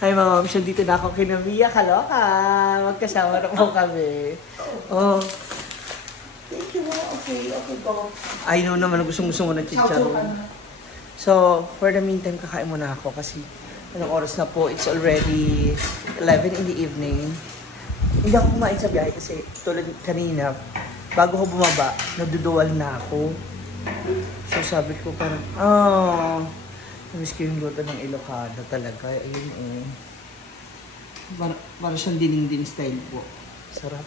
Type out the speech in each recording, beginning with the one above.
Hi mga mamsyon, dito na ako kina Mia. Kaloka! Magkasama na po kami. Oh. Thank you. Okay po. I know naman, gusto mo ng chicharon. So, for the meantime, kakain muna ako kasi anong oras na po? It's already 11 in the evening. Hindi ako kumain sa biyahe kasi tulad kanina, bago ko bumaba, naduduwal na ako. So, sabi ko parang, namiss ko yung luto ng Ilocada talaga. Ayun eh. Para siyang dining-din style po. Sarap.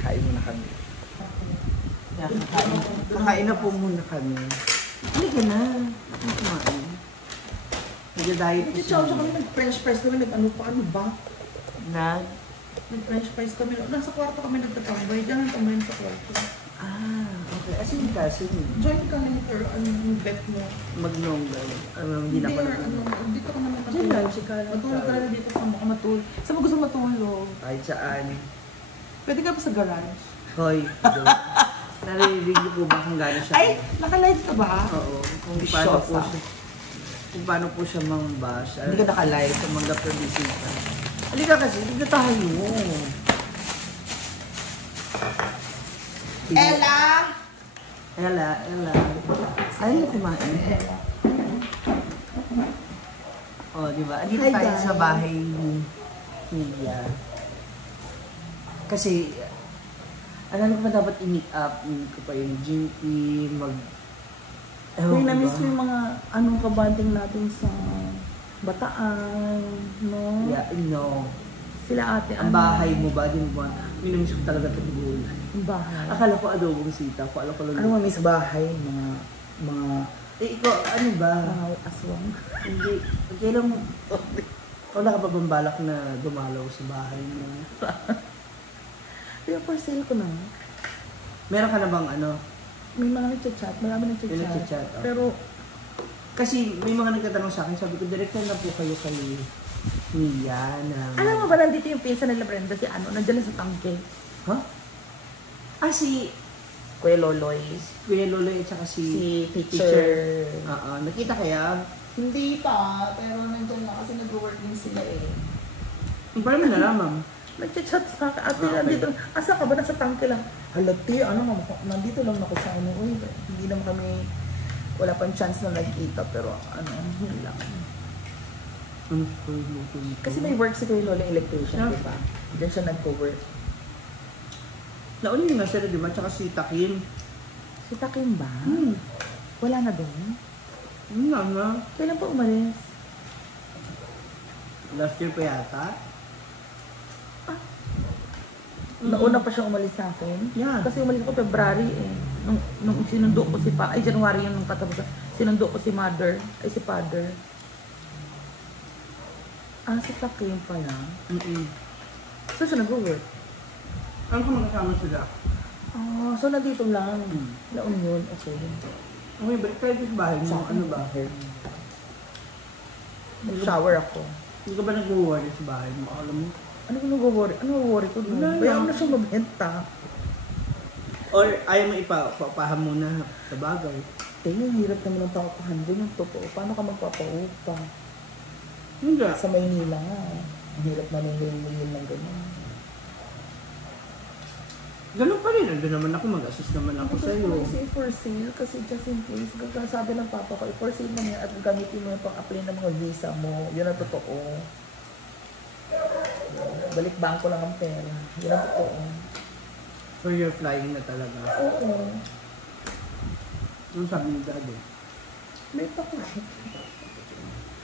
Kain muna kami. Yeah, kakain na po muna kami. Halika na. Ano kumain? Nag-diet po siya. Kami nag-french fries kami. Ano ba? Nag-french fries kami. Nasa kwarto kami nagtatambay. Diyan ang tambay sa kwarto. Okay. Asin kasi. Join ka naman or anong bet mo? Magnonggal. Hindi na pala. Dito ka naman Diyan lang, si Carla. Matulog ka na dito sa mga matulog. Saan mo gusto matulog? Kahit saan. Pwede ka pa sa garage? Hoy. Narinig niyo po ba kung gano'n siya? Ay! Naka-live ka ba? Oo. Kung paano po siya mang-bash. Hindi ka naka-live. Tumanggap ng bisita. Halika kasi, hindi na tayo. Ella! Ayaw niyo kumain. Oh, di ba? Andito tayo sa bahay ni Mia. Kasi, ano pa dapat i-meet up? I-meet ko pa yung GP, Uy, na-miss ko yung mga anong kabanding natin sa Bataan, no? Yeah, no. Sila ate, Ang bahay mo ba? Di mo ba? Minamiss ko talaga ito gulay. Ang bahay. Akala ko adobong sita. Akala ko lang. Ano mamiss bahay? Mga ikaw, ano ba? mga aswang. Hindi. Kailan mo, wala ka ba bang balak na dumalaw sa bahay mo? Pero for sale ko na. Meron ka na bang ano? May mga nagchat-chat. Marami May nagchat-chat, oh. Pero, kasi may mga nagtatanong sa akin, sabi ko, direkta na po kayo kay Mia na... alam mo ba nandito yung pinsa nila Brenda si ano? Nandiyan lang sa tangke. Huh? Si Kuya Loloy. Kuya Loloy at saka Si teacher. Nakita kaya? Hindi pa. Pero nandiyan lang kasi nag-work din sila eh. Paano mo nalaman? Nagchat-chat sa akin. Ate, Okay. nandito. Asa ka ba? Nasa tangke lang. Halati, ano nandito lang ako sa ano. Uy, hindi naman kami, wala pang chance na nagkita. Pero ano, yun lang. Ano sa luto nito? Kasi may work si Kuya Lola electrician, Yeah. di ba? Diyan siya nagko-work. Naunin nga sila, di ba? Tsaka si Takim. Si Takim ba? Wala na doon? Na. Kailan pa umalis? Last year pa yata. Nauna pa siya umalis sa akin. Yeah. Kasi umalis ako February eh. Nung sinundo ko si January yun nung katapos. Sinundo ko si Mother, ay si Father. Si Takim pala. So siya nag-work. Ano kung magkasama sila? So nandito lang. Laon yun, okay. Okay, balik tayo sa bahay mo. Ano ba? Nag-shower ako. Hindi ka ba nag-worry sa bahay mo? Alam mo? Ano ko nag-worry? Ano worry ko doon? Wala Bayaan lang. na siya mabenta. Or ayaw mo ipapaham muna sa bagay? Tingnan, hirap naman ang papahan din yung totoo. Paano ka magpapaupa? Hindi. Sa Maynila nga. Ang hirap na nilingin ng ganyan. Ganun pa rin. Ando naman ako. Mag-assist naman ako sa iyo. Kasi for sale, kasi just in case, sabi ng papa ko, for sale na yan at gamitin mo yung pang-apply ng mga visa mo. Yun ang totoo. Balik bangko lang ang pera. Yun ang totoo. So you're flying na talaga. Oo. Ano sabi ni Daddy? May pa ko.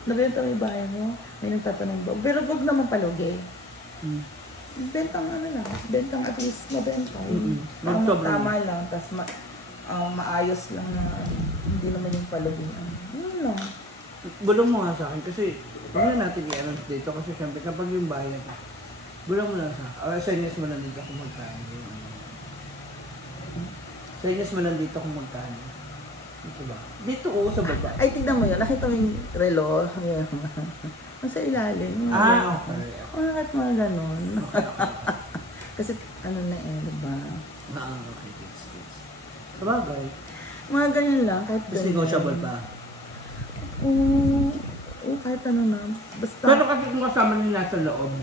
Nabenta mo yung bahay mo? May nagtatanong ba? Pero wag naman palugi. Bentang ano lang. Bentang at least mabenta. Tama lang. Tapos maayos lang na hindi naman yung palugi. Yun lang. Bulong mo nga sa akin kasi huwag na natin i-announce dito kasi siyempre kapag yung bahay na bulong mo lang sa akin. Sa inyos mo lang dito kung magkano. Sa inyos mo lang dito kung magkano. Dito ba? Dito sa baba. Ay, tignan mo yun. Nakita mo yung relo. Nasa ilalim. Okay. Bakit mga ganon? Kasi ano na eh, diba? Okay. Sa bagay. Mga ganyan lang. Kahit Mas negotiable pa. Oo, kahit ano na. Basta. Pero kasi kung yung kasama nila nasa loob.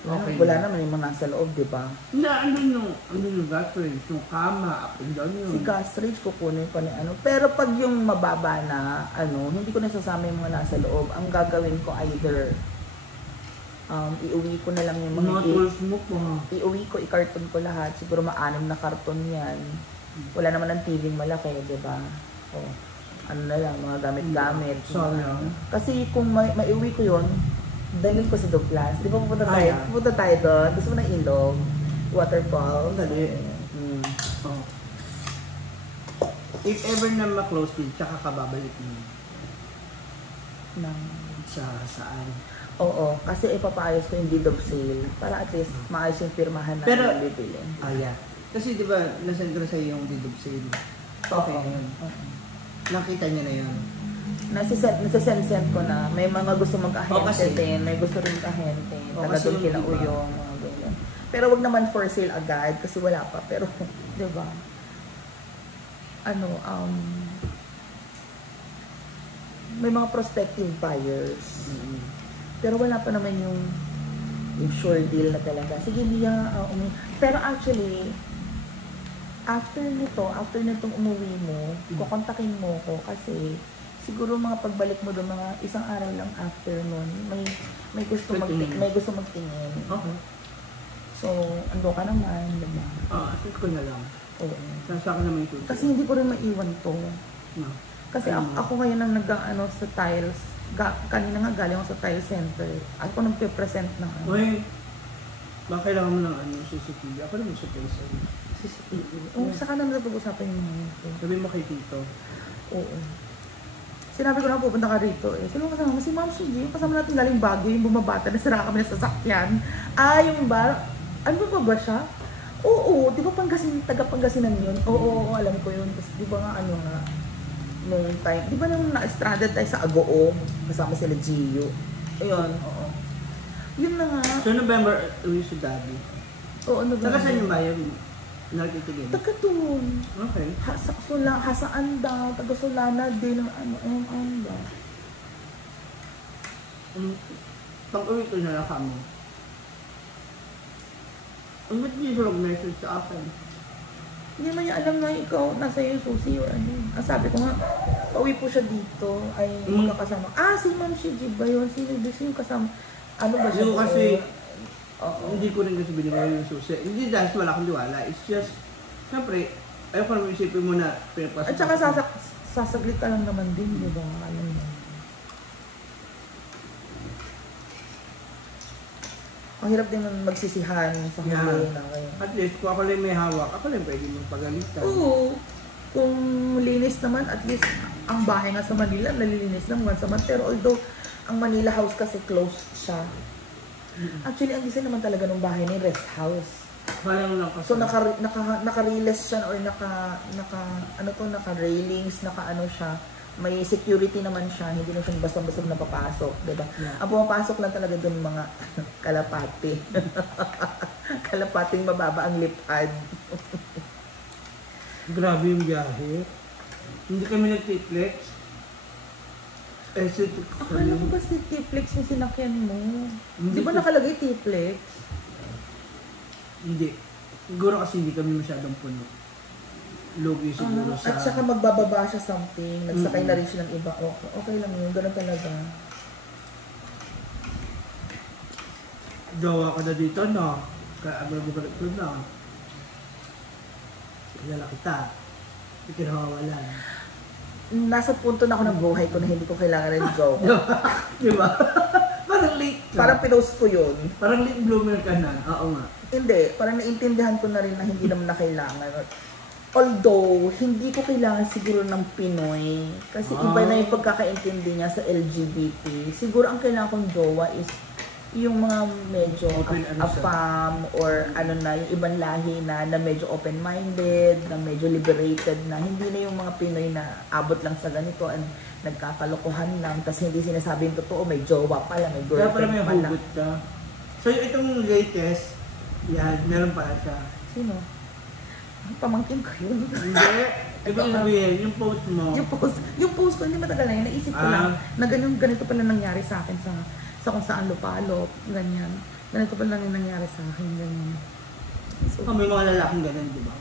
Okay. Wala naman yung mga nasa loob, di ba? Na, ano yung gastroenterite, yung kama, up and down yun. Si gastrage kukunin pa ni ano. Pero pag yung mababa na, hindi ko nasasama yung mga nasa loob. Ang gagawin ko either, iuwi ko na lang yung mga tools mo po. iuwi ko, i-carton ko lahat. Siguro 6 na karton yan. Wala naman ng TV malaki, di ba? Oh, ano na lang, mga gamit-gamit. Sayang. Kasi kung maiuwi ko yun, dalhin ko sa Douglas. Di ba pupunta tayo? Pupunta tayo doon. Gusto mo ng ilog? Waterfall. Dali. Oh. If ever na ma-close din, tsaka ka babalik mo. Saan? Oo, kasi ipapaayos ko yung deed of sale para at least maayos yung pirmahan na Pero, bibili. Yeah. Kasi di ba, nasend ko sa'yo yung deed of sale. Okay na yun. Nakita niya na yun. Nasisend ko na. May mga gusto mag-ahente kasi din, may gusto rin mag-ahente. Taga kasi doon yung kinauyong, mga ganyan. Pero wag naman for sale agad kasi wala pa. Pero, di ba? May mga prospective buyers. Pero wala pa naman yung sure deal na talaga. Sige, Mia, pero actually, after nitong umuwi mo, kukontakin mo ko kasi siguro mga pagbalik mo doon, mga isang araw lang after nun, may gusto magtingin. Okay. So, ando ka naman, diba? Assess ko na lang. Oo. Sa akin naman yung Kasi hindi ko rin maiwan to. No. Kasi ako ngayon ang sa tiles. Kanina nga galing ako sa tile center. Ako nagpe-present ng Uy, baka kailangan mo ng CCTV. Ako naman sa place. CCTV. Oo, saka naman napag-usapan yung mga ito. Sabi mo kay Tito. Oo. Sinabi ko na pupunta ka rito eh. Sino kasama? Si Ma'am Shigi. Yung kasama natin galing Baguio, yung bumabata na sira kami na sasakyan. Yung bar. Ano ba siya? Oo, di ba taga-Pangasinan yun? Oo, alam ko yun. Tapos di ba nga nung time, di ba nung na-stranded tayo sa Agoo, kasama sila Gio. Ayun, oo. Yun na nga. So November, uwi sa Daddy. Oo, November. Saka saan yung bayan? Nagtitigil? Taga doon. Okay. Hasaan daw, taga Solana din ang anda. Pag-uwi ko na lang kami. Ang ba't hindi ko mag-message sa akin? Hindi man niya alam na ikaw, nasa yung susi or ano. Sabi ko nga, pauwi po siya dito, ay magkakasama. Si Ma'am Shigi ba yun? Sino yung kasama? Ano ba siya? Yung kasi, hindi ko rin kasi binigay yung susi. Hindi dahil wala akong diwala. It's just, siyempre, ayaw ko naman isipin mo na pinapasok. At saka sasaglit ka lang naman din, di ba? Alam mo. Ang hirap din magsisihan sa huli na kayo. At least, kung ako lang may hawak, ako lang pwede mong pagalitan. Oo. Kung linis naman, at least ang bahay nga sa Manila, nalilinis lang once a month. Pero although, ang Manila house kasi closed siya. Actually, ang design naman talaga ng bahay ni rest house. Parang lang kasi. So, naka-release siya or naka-railings, naka-ano siya. May security naman siya, hindi na siya basta-basta napapasok, diba? Yeah. Ang pumapasok lang talaga doon mga kalapati. Kalapating mababa ang lipad. Grabe yung biyahe. Hindi kami nag-triplex. Akala ko ba si triplex yung sinakyan mo? Di ba nakalagay triplex? Hindi. Siguro kasi hindi kami masyadong puno. Logi siguro sa... At saka magbababa siya something, nagsakay na rin siya ng iba. Okay lang yun, gano'n talaga. Gawa ka na dito, no? Kaya mabugalit ko na. Kilala kita. Hindi ka nawawalan. Nasa punto na ako ng buhay ko na hindi ko kailangan ng joke. Diba? Parang late ka. Parang pinost ko yun. Parang late bloomer ka na. Oo nga. Hindi, parang naintindihan ko na rin na hindi naman na kailangan. Although, hindi ko kailangan siguro ng Pinoy. Kasi iba na yung pagkakaintindi niya sa LGBT. Siguro ang kailangan kong jowa is yung mga medyo afam or ano na, yung ibang lahi na medyo open-minded, na medyo liberated na. Hindi na yung mga Pinoy na abot lang sa ganito and nagkakalokohan lang. Kasi hindi sinasabing totoo, may jowa pala, may girlfriend pala. Kaya pala may hugot ka. So yung itong latest, yan, meron pala siya. Sino? Pamangkin ko yun. Hindi. Ibig sabihin, yung post mo. Yung post ko, hindi matagal na yun. Naisip ko lang na ganito pala nangyari sa akin sa kung saan lupalop, ganyan. Ganito pa lang yung nangyari sa akin, ganyan. So, May mga lalaking ganun, di ba?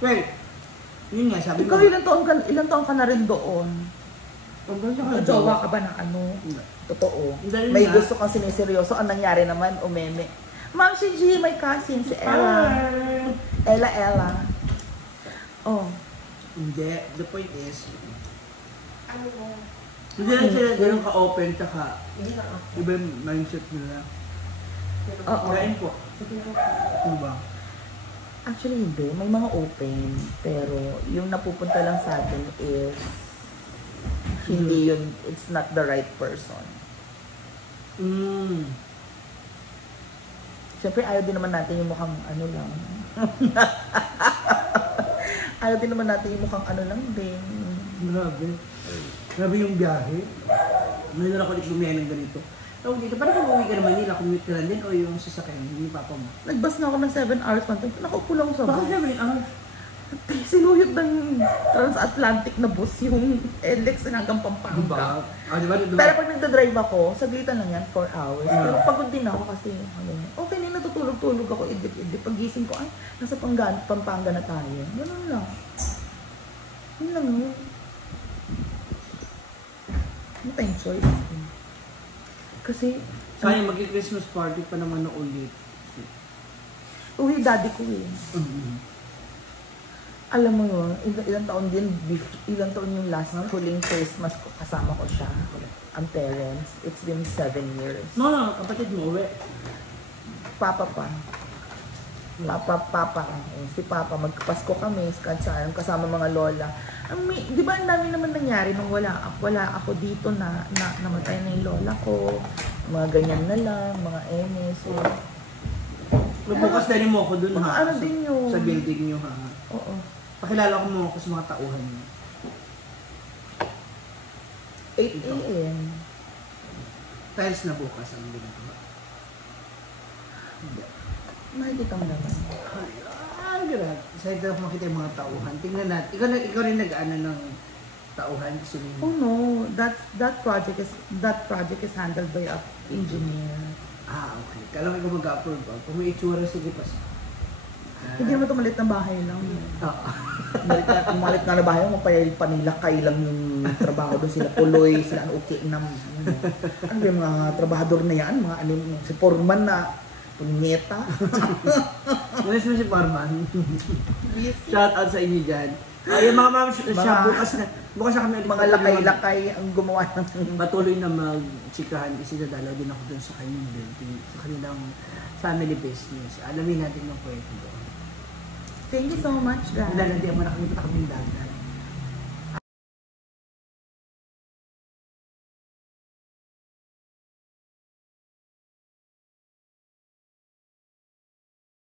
Well, yun nga, sabi ikaw ilang taon ka na rin doon? Jowa ka ba na ano? Hindi. Totoo. Dahil May nga- gusto kang siniseryoso. Ang nangyari naman, umeme. Ma'am, si G, my cousin, si Ella. Ella. Oh. Hindi. The point is, hindi lang sila ganun ka-open, tsaka iba yung mindset nila. Oo. Kain po. Ano ba? Actually, hindi. May mga open. Pero yung napupunta lang sa atin is hindi yun, it's not the right person. Siyempre, ayaw din naman natin yung mukhang ano lang. Ayaw din naman natin yung mukhang ano lang din. Grabe. Grabe yung biyahe. Ngayon na ako ulit lumihan ng ganito. Tawag dito, parang kung uwi ka na Manila, commute ka lang din o yung sasakyan ni Papa mo? Nagbas na ako ng 7 hours man. Nakaupo lang sa Bakit bus. sabi niya, Sinuyot ng transatlantic na bus yung LX hanggang Pampanga. diba? Diba? Pero pag nagdadrive ako, saglitan lang yan, 4 hours. Pero pagod din ako kasi, okay na natutulog-tulog ako, idip-idip. Pagising ko, ay, nasa Pampanga na tayo. Ganun lang. Yun lang yun. Ano tayong choice? Kasi, sayang mag-Christmas party pa naman na ulit. uwi daddy ko eh. Alam mo yun, ilang taon yung last huling Christmas ko, kasama ko siya. Ang parents, it's been 7 years. No, kapatid mo, uwi. Papa pa. Papa. Si Papa, magpasko kami, kasama mga lola. Di ba ang dami naman nangyari nung wala ako dito na namatay na yung lola ko. Mga ganyan na lang, mga eme. So, Magbukas na rin mo ako dun mga ha. ano din yun. Sa building nyo ha. Oo. Pakilala ko mo ako sa mga tauhan nyo. 8 a.m. Tiles na bukas ang ginagawa. Makikita mo naman. Grabe. Excited ako makita yung mga tauhan. Tingnan natin. Ikaw rin nag-ano ng tauhan. Gusto mo. Oh no, that project is handled by an engineer. Okay. Kala ko ikaw mag-approve ba? Kung may itsura, sige pa. Hindi naman ito malit na bahay lang. Oo. Malit na bahay, panilakay lang yung trabaho doon. Sila puloy, sila ano, okay na. Ano ba yung mga trabahador na yan? Mga ano, si Foreman na punyeta. Malis mo si Parman. Shout out sa inyo dyan. Yung mga ma'am, siya bukas na kami. Mga lakay-lakay ang gumawa ng... Patuloy na mag-chikahan kasi dadalaw din ako dun sa kanyang building, sa kanilang family business. Alamin natin yung kwento doon. Thank you so much, guys. Dahil hindi ako nakakita kaming dagat.